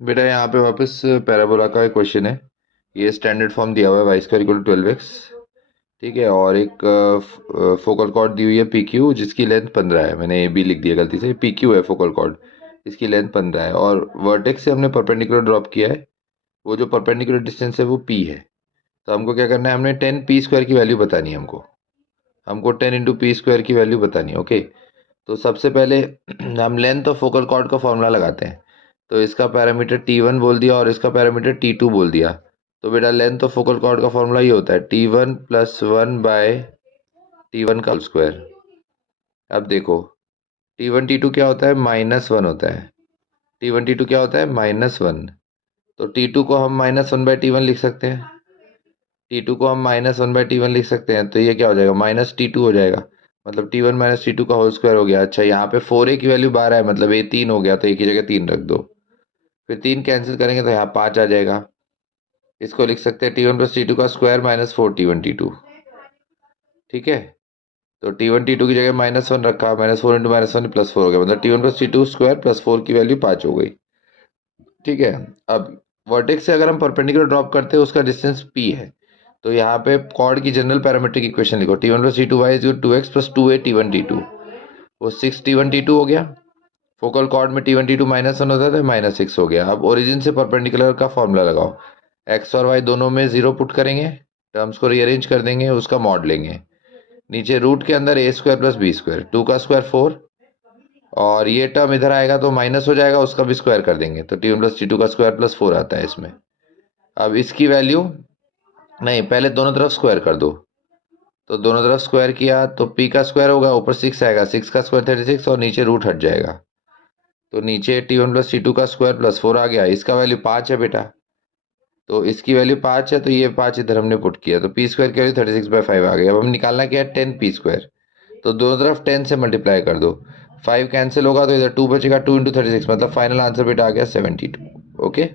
बेटा यहाँ पे वापस पैराबोला का एक क्वेश्चन है। ये स्टैंडर्ड फॉर्म दिया हुआ है Y square equal to 12x। ठीक है, और एक फोकल कॉर्ड दी हुई है पी क्यू, जिसकी लेंथ 15 है। मैंने ए बी लिख दिया गलती से, पी क्यू है फोकल कॉर्ड, इसकी लेंथ 15 है। और वर्टेक्स से हमने परपेंडिकुलर ड्रॉप किया है, वो जो परपेंडिकुलर डिस्टेंस है वो पी है। तो हमको क्या करना है, हमने 10 पी स्क्वायर की वैल्यू बतानी है। हमको हमको 10 इंटू पी स्क्वायर की वैल्यू बतानी है। ओके, तो सबसे पहले हम लेंथ ऑफ फोकल कॉर्ड का फॉर्मूला लगाते हैं। तो इसका पैरामीटर T1 बोल दिया और इसका पैरामीटर T2 बोल दिया। तो बेटा लेंथ ऑफ फोकल कॉर्ड का फॉर्मूला ये होता है T1 प्लस 1/T1 का स्क्वायर। अब देखो, T1 T2 क्या होता है, -1 होता है। T1 T2 क्या होता है, -1। तो T2 को हम -1/T1 लिख सकते हैं, T2 को हम -1/T1 लिख सकते हैं। तो ये क्या हो जाएगा, -T2 हो जाएगा। मतलब T1 माइनस T2 का होल स्क्वायर हो गया। अच्छा, यहाँ पे 4a की वैल्यू 12 है, मतलब a 3 हो गया, तो एक ही जगह 3 रख दो। फिर 3 कैंसिल करेंगे तो यहाँ 5 आ जाएगा। इसको लिख सकते हैं T1 प्लस T2 का स्क्वायर माइनस 4T1 T2। ठीक है, तो T1 T2 की जगह -1 रखा, -4 इंटू -1 +4 हो गया, मतलब T1 plus T2 square plus 4 की वैल्यू 5 हो गई। ठीक है, अब वर्टेक्स से अगर हम परपेंडिकुलर ड्रॉप करते हैं, उसका डिस्टेंस p है। तो यहाँ पे कॉर्ड की जनरल पैरामीट्रिक इक्वेशन लिखो, T1 plus T2 y is 2x plus 2a T1 T2। वो 6T1 T2 हो गया। फोकल कॉर्ड में T1 T2 -1 होता है तो -6 हो गया। अब ओरिजिन से परपेंडिकुलर का फॉर्मूला लगाओ। एक्स और वाई दोनों में 0 पुट करेंगे, टर्म्स को रीअरेंज कर देंगे, उसका मॉड लेंगे। नीचे रूट के अंदर a square plus B square, 2 का स्क्वायर 4, और ये टर्म इधर आएगा तो माइनस हो जाएगा, उसका भी स्क्वायर कर देंगे, तो T1 प्लस T2 का स्क्वायर प्लस 4 आता है इसमें। अब इसकी वैल्यू, नहीं पहले दोनों तरफ स्क्वायर कर दो। तो दोनों तरफ स्क्वायर किया तो p का स्क्वायर होगा, ऊपर 6 आएगा, 6 का स्क्वायर 36, और नीचे रूट हट जाएगा। तो नीचे T1 प्लस T2 का स्क्वायर प्लस 4 आ गया। इसका वैल्यू 5 है बेटा, तो इसकी वैल्यू 5 है, तो ये 5 इधर हमने पुट किया, तो पी स्क्वायर की वैल्यू 36/5 आ गई। अब हम निकालना क्या है, 10 p स्क्वायर। तो दोनों तरफ 10 से मल्टीप्लाई कर दो, 5 कैंसिल होगा तो इधर 2 बचेगा, 2 इंटू 36, मतलब फाइनल आंसर बेटा आ गया 72। ओके।